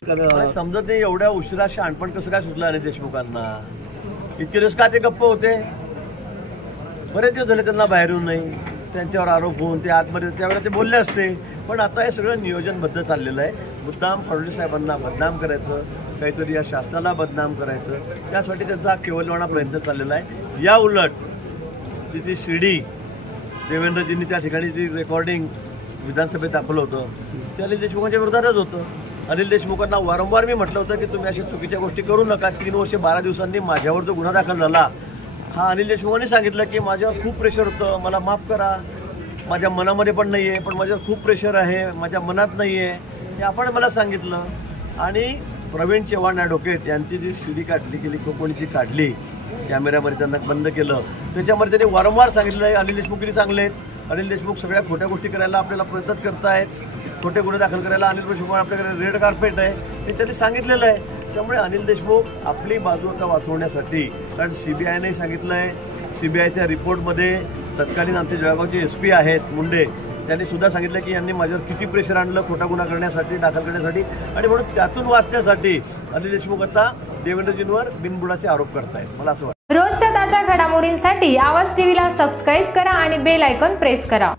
समजत नाही एवढ्या उशिरा शहाणपण कसं काय सुचलं अनिल देशमुखांना? इतके दिवस का ते गप्प होते? बरेच दिवस झाले त्यांना बाहेर येऊन नाही, त्यांच्यावर आरोप होऊन ते आतमध्ये त्यावेळेला ते बोलले असते. पण आता हे सगळं नियोजनबद्ध चाललेलं आहे. मुद्दाम फडणवीस साहेबांना बदनाम करायचं, काहीतरी या शासनाला बदनाम करायचं, त्यासाठी त्यांचा केवलवाणा प्रयत्न चाललेला आहे. या उलट तिथे शिडी देवेंद्रजींनी त्या ठिकाणी जी रेकॉर्डिंग विधानसभेत दाखवलं होतं ते अनिल देशमुखांच्या विरोधातच होतं. अनिल देशमुखांना वारंवार मी म्हटलं होतं की तुम्ही अशा चुकीच्या गोष्टी करू नका. 3 वर्ष 12 दिवसांनी माझ्यावर जो गुन्हा दाखल झाला हा अनिल देशमुखांनी सांगितलं की माझ्यावर खूप प्रेशर होतं, मला माफ करा, माझ्या मनामध्ये पण नाही आहे, पण माझ्यावर खूप प्रेशर आहे, माझ्या मनात नाही आहे, हे आपण मला सांगितलं. आणि प्रवीण चव्हाण ॲडव्होकेट यांची जी सीडी काढली गेली कोणीची काढली कॅमेऱ्यामध्ये त्यांना बंद केलं, त्याच्यामध्ये त्यांनी वारंवार सांगितलं आहे अनिल देशमुख किती चांगले आहेत, अनिल देशमुख सगळ्या खोट्या गोष्टी करायला आपल्याला प्रयत्न करतायत, खोटे गुन्हे दाखल करायला अनिल देशमुख आपल्याकडे रेड कार्पेट आहे, हे त्यांनी सांगितलेलं आहे. त्यामुळे अनिल देशमुख आपली बाजू आता वाचवण्यासाठी, कारण CBIने सांगितलं आहे, CBIच्या रिपोर्टमध्ये तत्कालीन आमचे जळगावचे SP आहेत मुंडे, त्यांनी सुद्धा सांगितलं की यांनी माझ्यावर किती प्रेशर आणलं खोटा गुन्हा करण्यासाठी, दाखल करण्यासाठी, आणि म्हणून त्यातून वाचण्यासाठी अनिल देशमुख आता देवेंद्रजींवर बिनबुडाचे आरोप करतायत. मला असं वाटतं. रोजच्या ताज्या घडामोडींसाठी आवाज टीव्हीला सबस्क्राईब करा आणि बेल आयकॉन प्रेस करा.